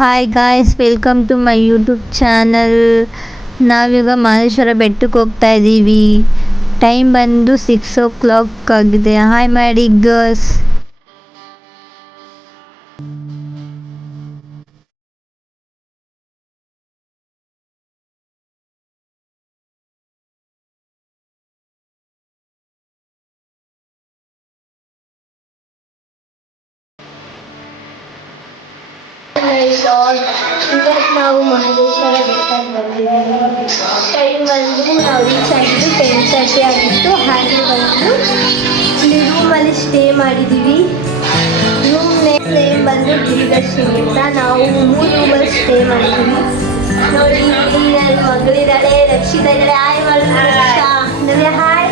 Hi guys welcome to my YouTube channel ನಾವೀಗ ಮಹೇಶ್ವರ ಬೆಟ್ಟಕ್ಕೆ ಹೋಗ್ತಾ ಇದ್ದೀವಿ ಟೈಮ್ ಬಂದು ಸಿಕ್ಸ್ ಓ ಕ್ಲಾಕ್ ಆಗಿದೆ ಹಾಯ್ ಮಾಡಿ ಗರ್ಸ್ ಮಹದೇಶ್ವರ ಬೆಟ್ಟಕ್ಕೆ ಬಂದಿದ್ದೀವಿ ಟೈಮ್ ಬಂದು ನಾವು ರೀಚ್ ಆಗಿದ್ದು ಟೆನ್ ತರ್ಟಿ ಆಗಿತ್ತು ಹಾಗೆ ಬಂದು ರೂಮಲ್ಲಿ ಸ್ಟೇ ಮಾಡಿದ್ದೀವಿ ರೂಮ್ ನೇಮ್ ಬಂದು ಗಿರಿದರ್ಶಿನಿ ಅಂತ ನಾವು ಮೂರು ರೂಮಲ್ಲಿ ಸ್ಟೇ ಮಾಡಿದ್ದೀವಿ ನೋಡಿ ಇಲ್ಲಿ ನನ್ನ ಮಗಳಿದ್ದಾಳೆ ರಕ್ಷಿತ ಇದ್ದಾಳೆ ಹಾಯ್ ಮಾಡಿದ್ರೆ ಹಾಯ್ ಹಾಯ್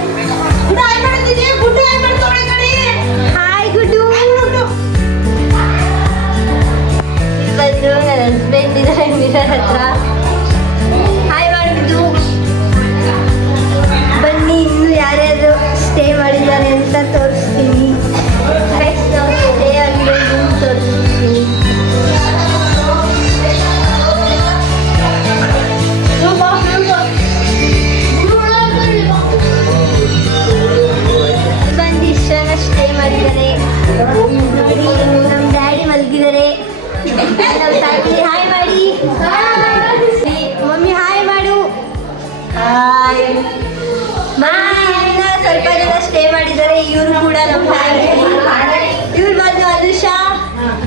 ಕೂಡ ನಮ್ಮ ಫ್ಯಾಮಿಲಿ ಇವ್ರು ಬಂದು ಅನುಷಾ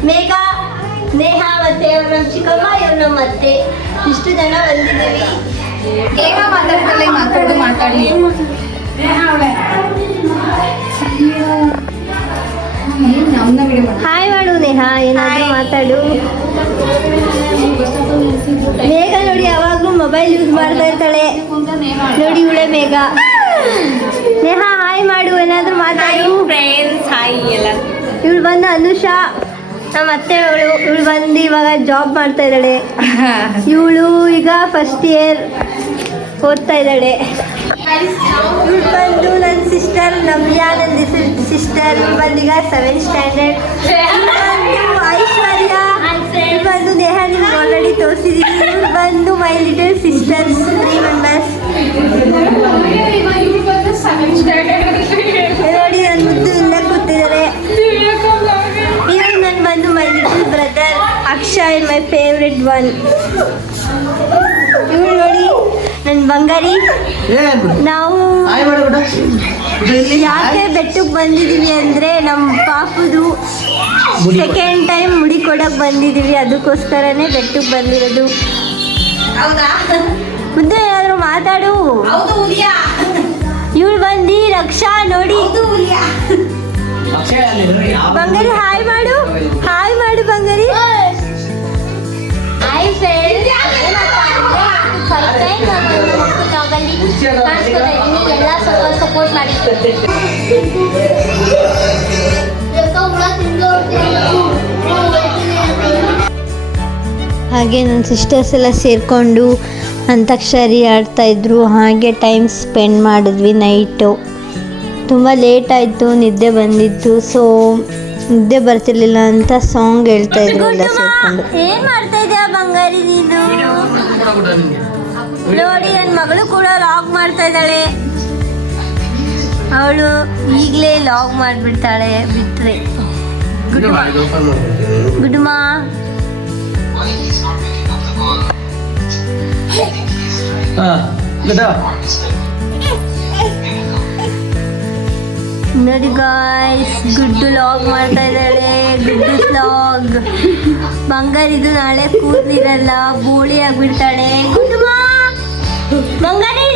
ಮೇಘ ನೇಹ ಮತ್ತೆ ನಮ್ಮ ಚಿಕ್ಕಮ್ಮ ಇವ್ರು ನಮ್ಮ ಅತ್ತೆ ಇಷ್ಟು ಜನ ಬಂದಿದ್ದೀವಿ ಬೇಗ ಮಾತಾಡ್ತಲ್ಲ ಮಾತಾಡು. ಹಾಯ್ ಮಾಡು ನೇಹ ಏನಾದರೂ ಮಾತಾಡು ಮೇಘ ನೋಡಿ ಯಾವಾಗಲೂ ಮೊಬೈಲ್ ಯೂಸ್ ಮಾಡ್ತಾ ಇರ್ತಾಳೆ. ನೋಡಿ ಇವಳೆ ಮೇಘ. ಬಂದು ಅನುಷಾ ನಮ್ಮ ಅತ್ತೆ ಅವಳು ಇವಳು ಬಂದು ಇವಾಗ ಜಾಬ್ ಮಾಡ್ತಾ ಇದ್ದಾಳೆ. ಇವಳು ಈಗ ಫಸ್ಟ್ ಇಯರ್ ಓದ್ತಾ ಇದ್ದಾಳೆ. ಇವಳು ಬಂದು ನನ್ನ ಸಿಸ್ಟರ್ ನವ್ಯಾ ನನ್ನ ಸಿಸ್ಟರ್ ಇವಳು ಬಂದು ಈಗ ಸೆವೆಂತ್ ಸ್ಟ್ಯಾಂಡರ್ಡ್ ಬಂದು ಐಶ್ವರ್ಯ. ಬಂದು ನೇಹ ನಿಮ್ಗೆ ಆಲ್ರೆಡಿ ತೋರಿಸಿದ್ದೀನಿ ಇವಳು ಬಂದು my little sisters three members Akshay my favourite one ಇವಳು ನೋಡಿ ನನ್ನ ಬಂಗಾರಿ ನಾವು ಯಾಕೆ ಬೆಟ್ಟಕ್ಕೆ ಬಂದಿದ್ದೀವಿ ಅಂದರೆ ನಮ್ಮ ಪಾಪುದು ಸೆಕೆಂಡ್ ಟೈಮ್ ಮುಡಿ ಕೊಡಕ್ಕೆ ಬಂದಿದ್ದೀವಿ ಅದಕ್ಕೋಸ್ಕರನೇ ಬೆಟ್ಟಕ್ಕೆ ಬಂದಿರೋದು. ಹೌದಾ? ಮುದ್ದೆ ಏನಾದರೂ ಮಾತಾಡು. ಇವಳು ಬಂದು ರಕ್ಷಾ ನೋಡಿ. ಬಂಗಾರಿ ಹಾಯ್ ಮಾಡು. ಹಾಯ್ ಮಾಡು ಬಂಗಾರಿ. ಹಾಯ್ ಎಲ್ಲ ಸ್ವಲ್ಪ ಸಪೋರ್ಟ್ ಮಾಡಿ ಹಾಗೆ ನನ್ನ ಸಿಸ್ಟರ್ಸ್ ಎಲ್ಲ ಸೇರಿಕೊಂಡು ಅಂತಾಕ್ಷರಿ ಆಡ್ತಾಯಿದ್ರು ಹಾಗೆ ಟೈಮ್ ಸ್ಪೆಂಡ್ ಮಾಡಿದ್ವಿ ನೈಟು ತುಂಬ ಲೇಟ್ ಆಯಿತು, ನಿದ್ದೆ ಬಂದಿತ್ತು. ಸೊ ನಿದ್ದೆ ಬರ್ತಿರ್ಲಿಲ್ಲ ಅಂತ ಸಾಂಗ್ ಹೇಳ್ತಾ ಇದ್ರು ಎಲ್ಲ ಸೇರಿಕೊಂಡು. ಬಂಗಾರಿ ನೀನು? ನೋಡಿ ನನ್ನ ಮಗಳು ಕೂಡ ಲಾಗ್ ಮಾಡ್ತಾ ಇದ್ದಾಳೆ. ಅವಳು ಈಗಲೇ ಲಾಗ್ ಮಾಡಿಬಿಡ್ತಾಳೆ ಬಿಟ್ರೆ. ಗುಡ್ಮಾ ನೋಡಿ ಗಾಯ್ಸ್ ಗುಡ್ಡು ಲಾಗ್ ಮಾಡ್ತಾ ಇದ್ದಾಳೆ ಗುಡ್ಡು ಲಾಗ್ ಬಂಗಾರಿದು ನಾಳೆ ಕೂದಲಿರಲ್ಲ ಬೋಳಿ ಆಗ್ಬಿಡ್ತಾಳೆ. ಬಂಗಾರಿ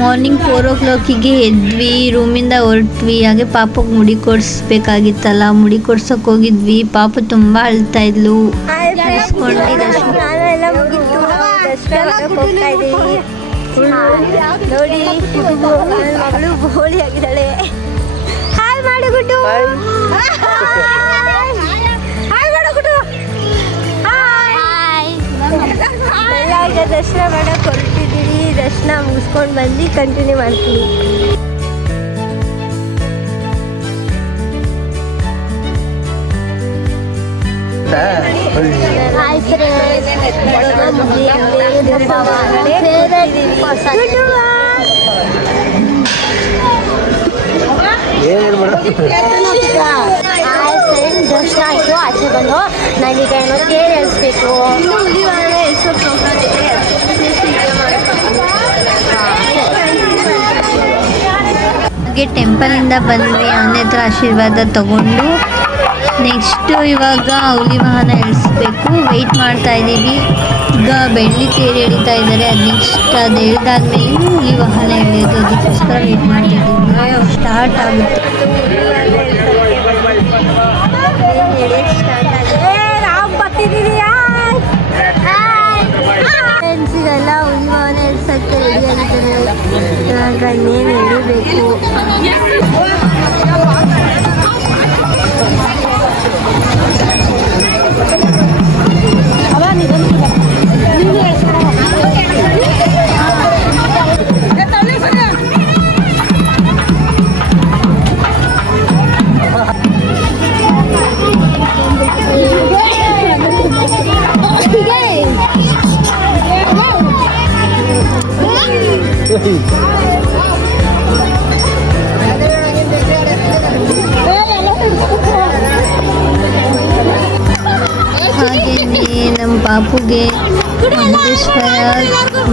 ಮಾರ್ನಿಂಗ್ ಫೋರ್ ಓ ಕ್ಲಾಕಿಗೆ ಎದ್ವಿ ರೂಮಿಂದ ಹೊರಟ್ವಿ. ಹಾಗೆ ಪಾಪಕ್ಕೆ ಮುಡಿ ಕೊಡಿಸ್ಬೇಕಾಗಿತ್ತಲ್ಲ ಮುಡಿ ಕೊಡ್ಸೋಕೆ ಹೋಗಿದ್ವಿ. ಪಾಪ ತುಂಬ ಅಳ್ತಾ ಇದ್ಲು. ನೋಡಿ ನನ್ನ ಮಗಳು ಬೋಳಿ ಆಗಿದ್ದಾಳೆ. ಹಾಯ್ ಮಾಡು ಗುಡ್ಡು ಹಾಯ್ ಮಾಡು ಗುಡ್ಡು ಹಾಯ್ ಎಲ್ಲ ಈಗ ದರ್ಶನ ಮಾಡಕ್ಕೆ ಹೊರಟಿದ್ದೀವಿ. ದರ್ಶನ ಮುಗಿಸ್ಕೊಂಡು ಬಂದು ಕಂಟಿನ್ಯೂ ಮಾಡ್ತೀವಿ. ಹಾಯ್ ಫ್ರೆಂಡ್ ದರ್ಶನ ಆಯಿತು ಆಚೆ ಬಂದು ನಾನೀಗ ಏನೋ ತೇರು ಎಳಿಸ್ಬೇಕು ಹಾಗೆ ಟೆಂಪಲಿಂದ ಬಂದ್ವಿ ಅವನ ಹತ್ರ ಆಶೀರ್ವಾದ ತಗೊಂಡು ನೆಕ್ಸ್ಟು ಇವಾಗ ಹುಲಿ ವಾಹನ ಎಳಿಸ್ಬೇಕು ವೆಯ್ಟ್ ಮಾಡ್ತಾ ಇದ್ದೀವಿ ಈಗ ಬೆಳ್ಳಿ ತೇರು ಎಳಿತಾ ಇದ್ದಾರೆ. ಅದು ನೆಕ್ಸ್ಟ್ ಅದು ಎಳ್ದಾದ್ಮೇಲೆ ಹುಲಿ ವಾಹನ ಎಳೆಯೋದು. ಅದಕ್ಕೋಸ್ಕರ ವೆಯ್ಟ್ ಮಾಡ್ತಿದ್ದೀವಿ ಸ್ಟಾರ್ಟ್ ಆಗುತ್ತೆ. ಪಾಪುಗೆ ಮಹದೇಶ್ವರ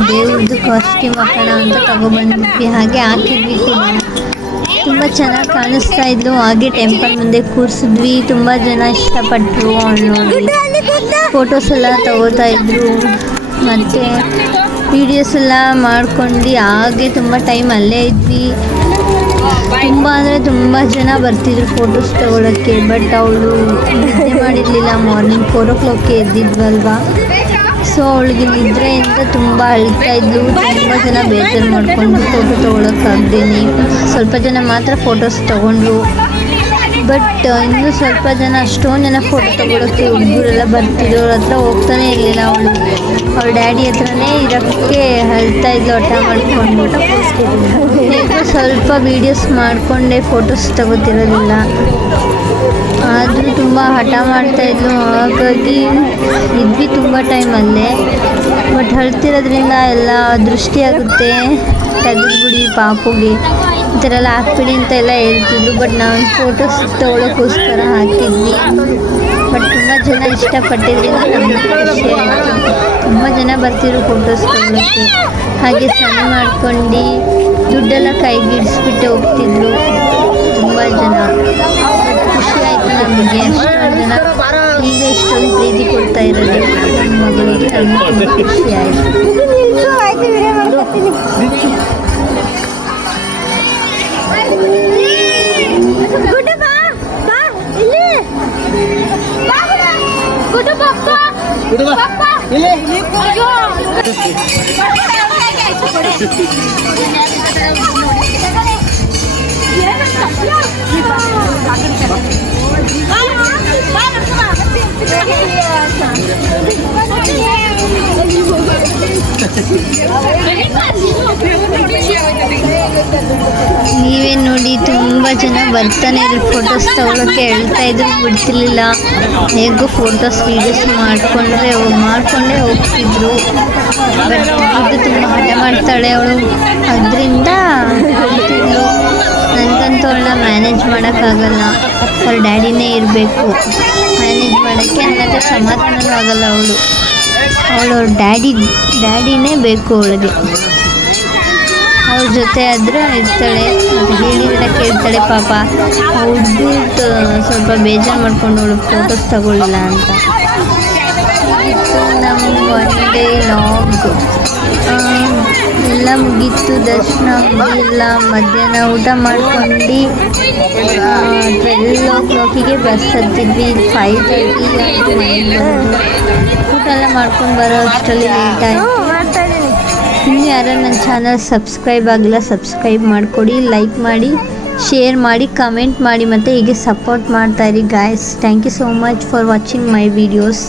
ದೇವ್ರದ್ದು ಕಾಸ್ಟ್ಯೂಮ್ ಹಾಕೋಣ ಅಂತ ತಗೊಬಂದ್ವಿ ಹಾಗೆ ಹಾಕಿದ್ವಿ ಕೂಡ. ತುಂಬ ಚೆನ್ನಾಗಿ ಕಾಣಿಸ್ತಾ ಇದ್ಲು ಹಾಗೆ ಟೆಂಪಲ್ ಮುಂದೆ ಕೂರಿಸಿದ್ವಿ ತುಂಬ ಜನ ಇಷ್ಟಪಟ್ಟರು ಅವಳು ನೋಡಿ. ಫೋಟೋಸ್ ಎಲ್ಲ ತಗೋತಾ ಇದ್ರು. ಮತ್ತು ವೀಡಿಯೋಸ್ ಎಲ್ಲ ಮಾಡ್ಕೊಂಡು ಹಾಗೆ ತುಂಬ ಟೈಮ್ ಅಲ್ಲೇ ಇದ್ವಿ. ತುಂಬ ಅಂದರೆ ತುಂಬ ಜನ ಬರ್ತಿದ್ರು ಫೋಟೋಸ್ ತಗೊಳ್ಳೋಕ್ಕೆ ಬಟ್ ಅವಳು ನಿದ್ದೆ ಮಾಡಿರಲಿಲ್ಲ. ಮಾರ್ನಿಂಗ್ ಫೋರ್ ಓ ಕ್ಲಾಕ್ಗೆ ಎದ್ದಿದ್ವಲ್ವಾ? ಸೊ ಅವಳಿಗೆ ಅಂತ ತುಂಬ ಅಳ್ತಾ ಇದ್ಲು. ತುಂಬ ಜನ ಬೇಜಾರು ಮಾಡಿಕೊಂಡು ಫೋಟೋ ತೊಗೊಳಕ್ಕಾಗ್ದೇನೆ ಸ್ವಲ್ಪ ಜನ ಮಾತ್ರ ಫೋಟೋಸ್ ತೊಗೊಂಡ್ರು. ಬಟ್ ಇನ್ನೂ ಸ್ವಲ್ಪ ಜನ ಅಷ್ಟೊಂದು ಜನ ಫೋಟೋ ತೊಗೊಳಕ್ಕೆ ಹುಡುಗರೆಲ್ಲ ಬರ್ತಿದ್ರು. ಅವ್ರ ಹತ್ರ ಹೋಗ್ತಾನೆ ಇರಲಿಲ್ಲ ಅವಳು. ಅವ್ರ ಡ್ಯಾಡಿ ಹತ್ರನೇ ಇರೋಕ್ಕೆ ಅಳ್ತಾ ಇದ್ಲು. ಹಠ ಮಾಡಿಕೊಂಡು. ಸ್ವಲ್ಪ ವೀಡಿಯೋಸ್ ಮಾಡಿಕೊಂಡೆ ಫೋಟೋಸ್ ತಗೋತಿರೋದಿಲ್ಲ. ಆದರೂ ತುಂಬ ಹಠ ಮಾಡ್ತಾಯಿದ್ಲು ಹಾಗಾಗಿ ಇದ್ವಿ ತುಂಬ ಟೈಮ್ ಅಲ್ಲೇ. ಬಟ್ ಹಳ್ತಿರೋದ್ರಿಂದ ಎಲ್ಲ ದೃಷ್ಟಿ ಆಗುತ್ತೆ. ತೆಗೆದ್ಬಿಡಿ ಪಾಪುಗೆ. ಈ ಥರ ಎಲ್ಲ ಹಾಕ್ಬಿಡಿ ಅಂತ ಎಲ್ಲ ಹೇಳ್ತಿದ್ರು ಬಟ್ ನಾವು ಫೋಟೋಸ್ ತೊಗೊಳೋಕ್ಕೋಸ್ಕರ ಹಾಕಿದ್ವಿ. ಬಟ್ ತುಂಬ ಜನ ಇಷ್ಟಪಟ್ಟಿದ್ರಿಂದ ನಮಗೆ ಖುಷಿ ತುಂಬ ಜನ ಬರ್ತಿದ್ರು ಫೋಟೋಸ್ ತೊಗೊಳಕ್ಕೆ. ಹಾಗೆ ಸ್ನಾನ ಮಾಡ್ಕೊಂಡು ದುಡ್ಡೆಲ್ಲ ಕೈಗಿಡಿಸ್ಬಿಟ್ಟು ಹೋಗ್ತಿದ್ರು ತುಂಬ ಜನ. ಖುಷಿ ಆಯಿತು ನಮಗೆ. ಜನ ಈಗ ಇಷ್ಟೊಂದು ಪ್ರೀತಿ ಕೊಡ್ತಾ ಇರೋದು ನನ್ನ ಮಗಳಿಗೆ ನಮ್ಗೆ ತುಂಬ ಖುಷಿ ಆಯಿತು ನೀವೇ ಜನ ಬರ್ತಾನೆ ಇದ್ರು ಫೋಟೋಸ್ ತಗೊಳಕ್ಕೆ ಹೇಳ್ತಾ ಇದ್ರು, ಬಿಡ್ತಿರ್ಲಿಲ್ಲ. ಹೇಗೂ ಫೋಟೋಸ್ ವೀಡಿಯೋಸ್ ಮಾಡಿಕೊಂಡ್ರೆ ಮಾಡಿಕೊಂಡೇ ಹೋಗ್ತಿದ್ರು. ಬಟ್ ಇದು ತುಂಬ ಹಠ ಮಾಡ್ತಾಳೆ ಅವಳು. ಅದರಿಂದ ಹೋಗ್ತಿದ್ಲು ನನಗಂತೂ ಅವಳನ್ನ ಮ್ಯಾನೇಜ್ ಮಾಡೋಕ್ಕಾಗಲ್ಲ. ಅವ್ರ ಡ್ಯಾಡಿನೇ ಇರಬೇಕು. ಮ್ಯಾನೇಜ್ ಮಾಡೋಕ್ಕೆ ಅನ್ನೋದು ಸಮಾಧಾನ ಸಮಾಧಾನನೂ ಆಗಲ್ಲ ಅವಳು. ಅವಳು ಡ್ಯಾಡಿ, ಡ್ಯಾಡಿನೇ ಬೇಕು ಅವಳಿಗೆ. ಅವ್ರ ಜೊತೆ ಆದರೆ ಇರ್ತಾಳೆ. ಅಂತ ಹೇಳಿದ್ರೆ ಕೇಳ್ತಾಳೆ, ಪಾಪ ಅವ್ರದ್ದು ಸ್ವಲ್ಪ ಬೇಜಾರು ಮಾಡ್ಕೊಂಡು ಅವಳು ಫೋಟೋಸ್ ತಗೊಳ್ಳಿಲ್ಲ ಅಂತ. ಇತ್ತು ನಮ್ಮ ಒನ್ ಡೇ ಲಾಗ್ ಎಲ್ಲ ಮುಗೀತು. ದರ್ಶನ ಮುಗಿಲ್ಲ ಮಧ್ಯಾಹ್ನ ಊಟ ಮಾಡ್ಕೊಂಡು ಟ್ವೆಲ್ ಓ ಕ್ಲಾಕಿಗೆ ಬಸ್ ಹತ್ತಿದ್ವಿ. ಫೈವ್ ತರ್ಟಿ ಊಟ ಎಲ್ಲ ಮಾಡ್ಕೊಂಡು ಬರೋ ಅಷ್ಟರಲ್ಲಿ ಲೇಟ್ ಆಯಿತು. ಇನ್ನು ಯಾರು ನನ್ನ ಚಾನಲ್ ಸಬ್ಸ್ಕ್ರೈಬ್ ಆಗಿಲ್ಲ, ಸಬ್ಸ್ಕ್ರೈಬ್ ಮಾಡಿಕೊಡಿ ಲೈಕ್ ಮಾಡಿ ಶೇರ್ ಮಾಡಿ ಕಮೆಂಟ್ ಮಾಡಿ ಮತ್ತು ಹೀಗೆ support ಮಾಡ್ತಾಯಿರಿ guys thank you so much for watching my videos